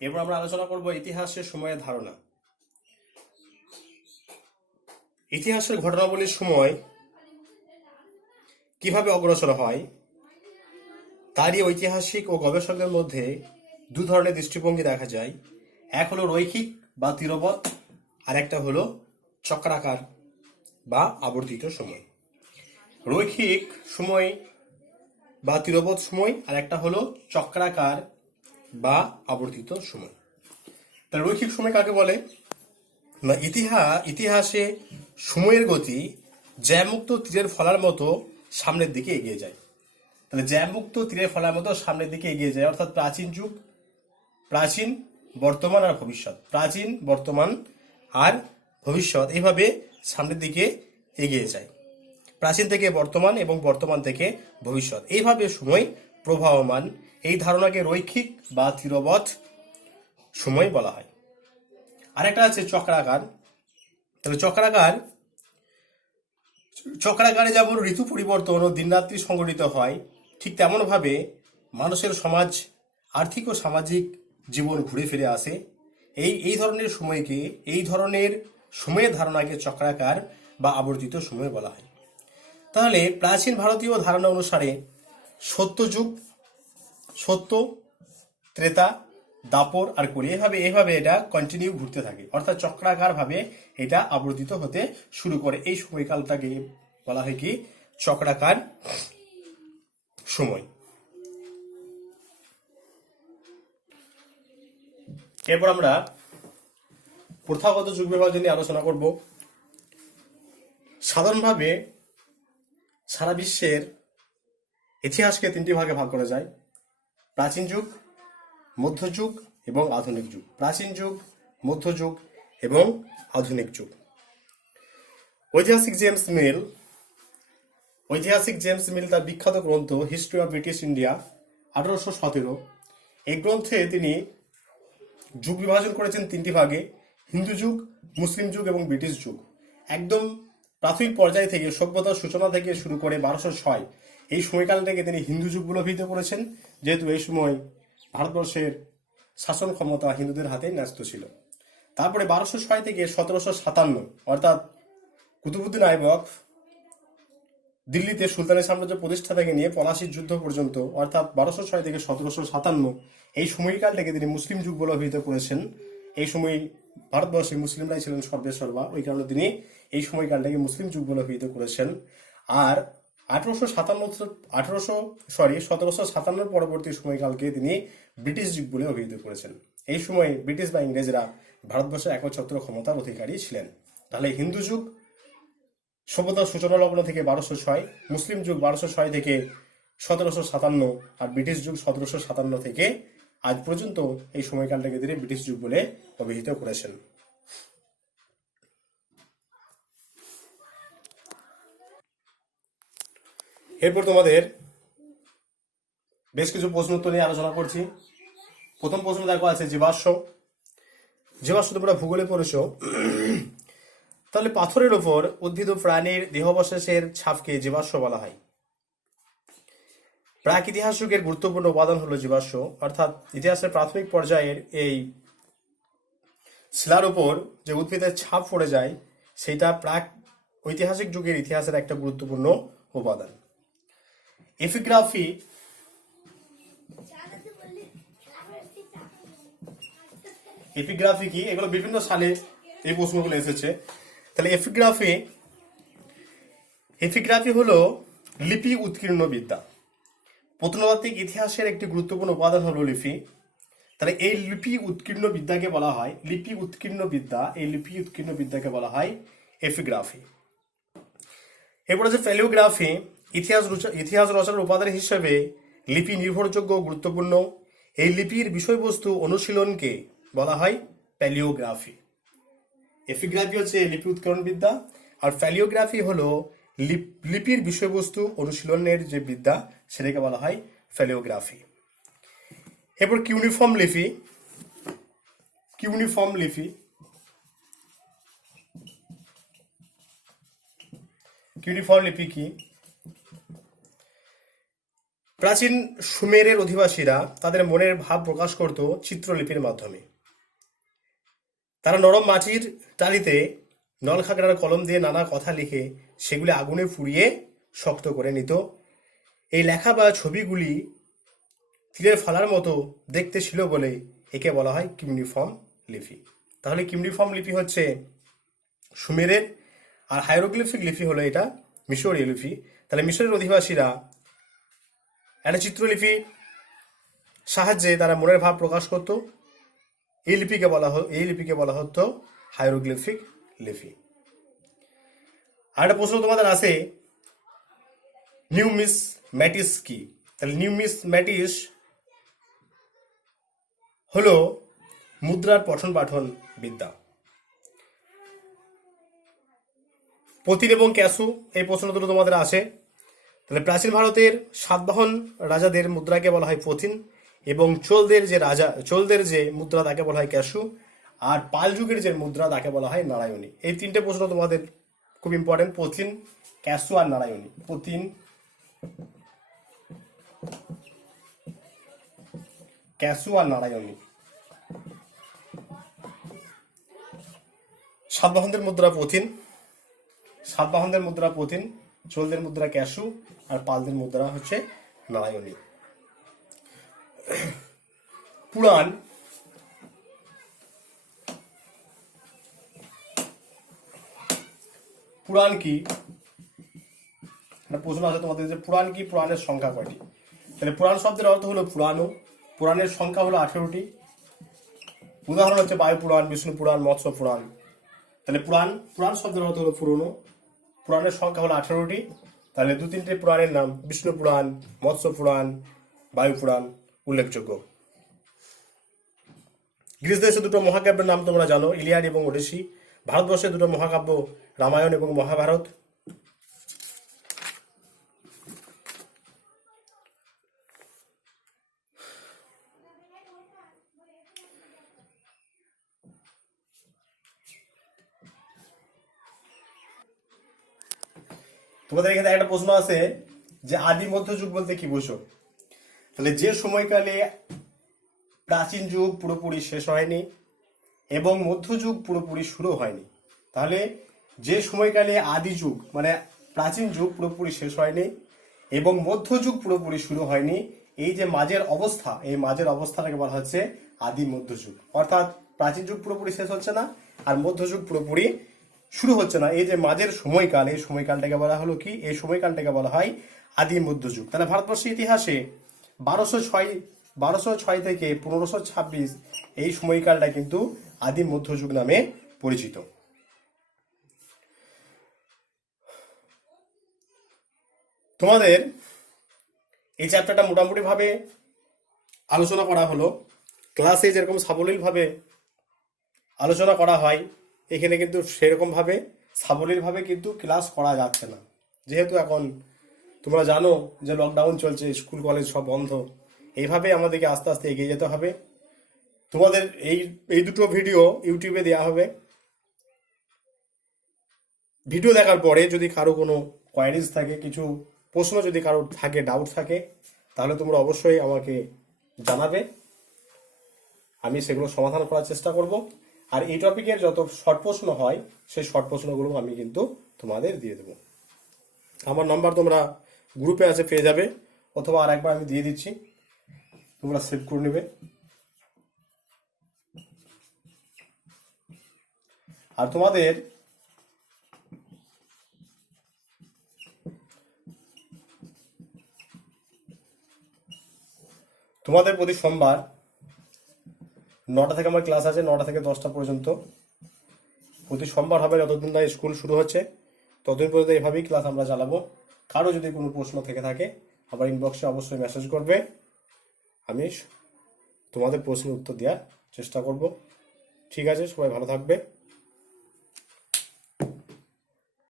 এরপর আমরা আলোচনা করব ইতিহাসের সময়ের ধারণা। ইতিহাসের ঘটনাবলীর সময় কিভাবে অগ্রসর হয় তারই ঐতিহাসিক ও গবেষকদের মধ্যে দু ধরনের দৃষ্টিভঙ্গি দেখা যায়। এক হলো রৈখিক বা তীরবৎ, আর একটা হলো চক্রাকার বা আবর্তিত সময়। রৈখিক সময় বা তীরবৎ সময়, আর একটা হলো চক্রাকার বা আবর্তিত সময়। তা রৈখিক সময় কাকে বলে না? ইতিহাসে সময়ের গতি জ্যামুক্ত তীরের ফলার মতো সামনের দিকে এগিয়ে যায়। তাহলে জ্যামুক্ত তীরের ফলার মতো সামনের দিকে এগিয়ে যায়, অর্থাৎ প্রাচীন যুগ, প্রাচীন, বর্তমান আর ভবিষ্যৎ, প্রাচীন, বর্তমান আর ভবিষ্যৎ, এইভাবে সামনের দিকে এগিয়ে যায়। প্রাচীন থেকে বর্তমান এবং বর্তমান থেকে ভবিষ্যৎ, এইভাবে সময় প্রবাহমান। এই ধারণাকে রৈখিক বা তীরবৎ সময় বলা হয়। আরেকটা আছে চক্রাকার। তবে চক্রাকারে যেমন ঋতু পরিবর্তন ও দিনরাত্রি সংঘটিত হয়, ঠিক তেমন ভাবে মানুষের সমাজ, আর্থিক ও সামাজিক জীবন ঘুরে ফিরে আসে। এই ধরনের সময়ের ধারণাকে চক্রাকার বা আবর্তিত সময় বলা হয়। তাহলে প্রাচীন ভারতীয় ধারণা অনুসারে সত্য, ত্রেতা, দাপর আর কলি, এভাবে এটা কন্টিনিউ ঘুরতে থাকে, অর্থাৎ চক্রাকার ভাবে এটা আবর্তিত হতে শুরু করে। এই সময়কালটাকে বলা হয় কি? চক্রাকার সময়। এরপর আমরা প্রথাগত যুগ বিভাজন নিয়ে আলোচনা করব। সাধারণভাবে সারা বিশ্বের ইতিহাসকে তিনটি ভাগে ভাগ করা যায়: প্রাচীন যুগ, মধ্যযুগ এবং আধুনিক যুগ। প্রাচীন যুগ, মধ্যযুগ এবং আধুনিক যুগ। ঐতিহাসিক জেমস মিল তার বিখ্যাত গ্রন্থ হিস্ট্রি অফ ব্রিটিশ ইন্ডিয়া 1817, এই গ্রন্থে তিনি যুগ বিভাজন করেছেন তিনটি ভাগে: হিন্দু যুগ, মুসলিম যুগ এবং ব্রিটিশ যুগ। একদম প্রাথমিক পর্যায় থেকে, সভ্যতার সূচনা থেকে শুরু করে 1206 এই সময়কালটাকে তিনি হিন্দু যুগ বলে অভিহিত করেছেন, যেহেতু এই সময় ভারতবর্ষের শাসন ক্ষমতা হিন্দুদের হাতে ন্যস্ত ছিল। তারপরে 1206 থেকে 1757, অর্থাৎ কুতুবুদ্দিন আইবক দিল্লিতে সুলতানি সাম্রাজ্য প্রতিষ্ঠা থেকে নিয়ে পলাশির যুদ্ধ পর্যন্ত, অর্থাৎ 1206 থেকে 1757 এই সময়কালটাকে তিনি মুসলিম যুগ বলে অভিহিত করেছেন। এই সময় ভারতবর্ষে মুসলিমরাই ছিলেন সর্বেসর্বা, ওই কারণে তিনি এই সময়কালটাকে মুসলিম যুগ বলে অভিহিত করেছেন। আর 1757 পরবর্তী সময়কালকে তিনি ব্রিটিশ যুগ বলে অভিহিত করেছেন। এই সময় ব্রিটিশ বা ইংরেজরা ভারতবর্ষের একচ্ছত্র ক্ষমতার অধিকারী ছিলেন। তাহলে হিন্দু যুগ সভ্যতার সূচনা লগ্ন থেকে 1206, মুসলিম যুগ 1206 থেকে 1757, আর ব্রিটিশ যুগ 1757 থেকে আজ পর্যন্ত এই সময়কালটাকে তিনি ব্রিটিশ যুগ বলে অভিহিত করেছেন। এরপর তোমাদের বেশ কিছু প্রশ্ন উত্তর নিয়ে আলোচনা করছি। প্রথম প্রশ্ন দেখো আছে জীবাশ্ম। তোমরা ভূগোলে পড়েছ। তাহলে পাথরের ওপর উদ্ভিদ ও প্রাণীর দেহাবশেষের ছাপকে জীবাশ্ম বলা হয়। প্রাক ইতিহাস যুগের গুরুত্বপূর্ণ উপাদান হলো জীবাশ্ম, অর্থাৎ ইতিহাসের প্রাথমিক পর্যায়ের এই শিলার উপর যে উদ্ভিদের ছাপ পড়ে যায়, সেটা প্রাক ঐতিহাসিক যুগের ইতিহাসের একটা গুরুত্বপূর্ণ উপাদান। এপিগ্রাফি কি? এগুলো বিভিন্ন সালে এই প্রশ্নগুলো এসেছে। তাহলে এপিগ্রাফি হলো লিপি উৎকীর্ণ বিদ্যা। প্রত্নতাত্ত্বিক ইতিহাসের একটি গুরুত্বপূর্ণ উপাদান হলো লিপি। তাহলে এই লিপি উৎকীর্ণ বিদ্যাকে বলা হয় এপিগ্রাফি। এরপর আছে প্যালিওগ্রাফি। ইতিহাস রচনার উপাদান হিসেবে লিপি নির্ভরযোগ্য ও গুরুত্বপূর্ণ। এই লিপির বিষয়বস্তু অনুশীলনকে বলা হয় প্যালিওগ্রাফি। এপিগ্রাফি হচ্ছে লিপি উৎকীর্ণ বিদ্যা, আর প্যালিওগ্রাফি হলো লিপির বিষয়বস্তু অনুশীলনের যে বিদ্যা, সেটাকে বলা হয় প্যালিওগ্রাফি। এরপর কিউনিফর্ম লিপি কি? প্রাচীন সুমেরের অধিবাসীরা তাদের মনের ভাব প্রকাশ করত চিত্রলিপির মাধ্যমে। তারা নরম মাটির টালিতে নলখাগড়ার কলম দিয়ে নানা কথা লিখে সেগুলি আগুনে পুড়িয়ে শক্ত করে নিত। এই লেখা বা ছবিগুলি তীরের ফালার মতো দেখতে ছিল বলে একে বলা হয় কিউনিফর্ম লিপি। তাহলে কিউনিফর্ম লিপি হচ্ছে সুমেরের, আর হাইরোগ্লিফিক লিপি হলো এটা মিশরীয় লিপি। তাহলে মিশরের অধিবাসীরা একটা চিত্রলিপি সাহায্যে তারা মনের ভাব প্রকাশ করত। এই লিপিকে বলা হতো হাইরোগ্লিফিক লিপি। আর একটা প্রশ্ন তোমাদের আছে, নিউমিসম্যাটিস কি? তাহলে নিউমিসম্যাটিস হলো মুদ্রার পঠন পাঠন বিদ্যা। পতিন এবং ক্যাসু, এই প্রশ্ন দুটো তোমাদের আছে। তাহলে প্রাচীন ভারতের সাতবাহন রাজাদের মুদ্রাকে বলা হয় পতিন, এবং চোলদের যে মুদ্রা তাকে বলা হয় ক্যাসু, আর পাল যুগের যে মুদ্রা তাকে বলা হয় নারায়ণী। এই তিনটে প্রশ্ন তোমাদের খুব ইম্পর্টেন্ট, পতিন, ক্যাসু আর নারায়ণী। পতিন, ক্যাসু আর নারায়ণী। সাতবাহনদের মুদ্রা পতিন, চোলদের মুদ্রা ক্যাসু, আর পালদের মুদ্রা হচ্ছে নারায়ণী। পুরাণ কি? প্রশ্ন আছে তোমাদের যে পুরাণ কি, পুরাণের সংখ্যা কয়টি? তাহলে পুরাণ শব্দের অর্থ হলো পুরানো, পুরাণের সংখ্যা হলো 18টি। উদাহরণ হচ্ছে বায়ু পুরাণ, বিষ্ণু পুরাণ, মৎস্য পুরাণ। তাহলে পুরাণ শব্দের অর্থ হলো পুরনো, পুরাণের সংখ্যা হলো 18টি। তাহলে 2-3টে পুরাণের নাম বিষ্ণু পুরাণ, মৎস্য পুরাণ, বায়ু পুরাণ উল্লেখযোগ্য। গ্রিস দেশে দুটো মহাকাব্যের নাম তোমরা জানো, ইলিয়াড এবং ওডিসি। ভারতবর্ষে দুটো মহাকাব্য, রামায়ণ এবং মহাভারত। তোমাদের এখানে একটা প্রশ্ন আছে যে আদি মধ্যযুগ বলতে কি বোঝো? তাহলে যে সময়কালে প্রাচীন যুগ পুরোপুরি শেষ হয়নি এবং মধ্যযুগ পুরোপুরি শুরু হয়নি। তাহলে যে সময়কালে আদি যুগ মানে প্রাচীন যুগ পুরোপুরি শেষ হয়নি এবং মধ্যযুগ পুরোপুরি শুরু হয়নি, এই যে মাঝের অবস্থা, এই মাঝের অবস্থাটাকে বলা হচ্ছে আদি মধ্যযুগ। অর্থাৎ প্রাচীন যুগ পুরোপুরি শেষ হচ্ছে না আর মধ্যযুগ পুরোপুরি শুরু হচ্ছে না, এই যে মাঝের সময়কাল, এই সময়কালটাকে বলা হলো কি? এই সময়কালটাকে বলা হয় আদি মধ্যযুগ। তাহলে ভারতবর্ষের ইতিহাসে 1206 থেকে 1526 এই সময়কালটা কিন্তু আদি মধ্যযুগ নামে পরিচিত। তোমাদের এই চ্যাপ্টারটা মোটামুটি ভাবে আলোচনা করা হলো। ক্লাসে যেরকম সাবলীল ভাবে আলোচনা করা হয়, এখানে কিন্তু সেরকম ভাবে সাবলীল ভাবে কিন্তু ক্লাস করা যাচ্ছে না, যেহেতু এখন তোমরা জানো যে লকডাউন চলছে, স্কুল কলেজ সব বন্ধ। এইভাবে আমাদেরকে আস্তে আস্তে এগিয়ে যেতে হবে। তোমাদের এই দুটো ভিডিও ইউটিউবে দেওয়া হবে। ভিডিও দেখার পরে যদি কারো কোনো কোয়ারিজ থাকে, কিছু প্রশ্ন যদি কারো থাকে, ডাউট থাকে, তাহলে তোমরা অবশ্যই আমাকে জানাবে, আমি সেগুলো সমাধান করার চেষ্টা করব। আর এই টপিকের যত শর্ট প্রশ্ন হয় সেই শর্ট প্রশ্নগুলো আমি কিন্তু তোমাদের দিয়ে দেবো। আমার নাম্বার তোমরা গ্রুপে আছে, পেয়ে যাবে, অথবা আর একবার আমি দিয়ে দিচ্ছি, তোমরা সেভ করে নেবে। আর তোমাদের প্রতি সোমবার 9টা থেকে আমার ক্লাস আছে, 9টা থেকে 10টা পর্যন্ত প্রতি সোমবার হবে। যতদিন না স্কুল শুরু হচ্ছে ততদিন পর্যন্ত এইভাবেই ক্লাস আমরা চালাবো। কারো যদি কোনো প্রশ্ন থেকে থাকে আমার ইনবক্সে অবশ্যই মেসেজ করবে, আমি তোমাদের প্রশ্নের উত্তর দেওয়ার চেষ্টা করব। ঠিক আছে, সবাই ভালো থাকবে।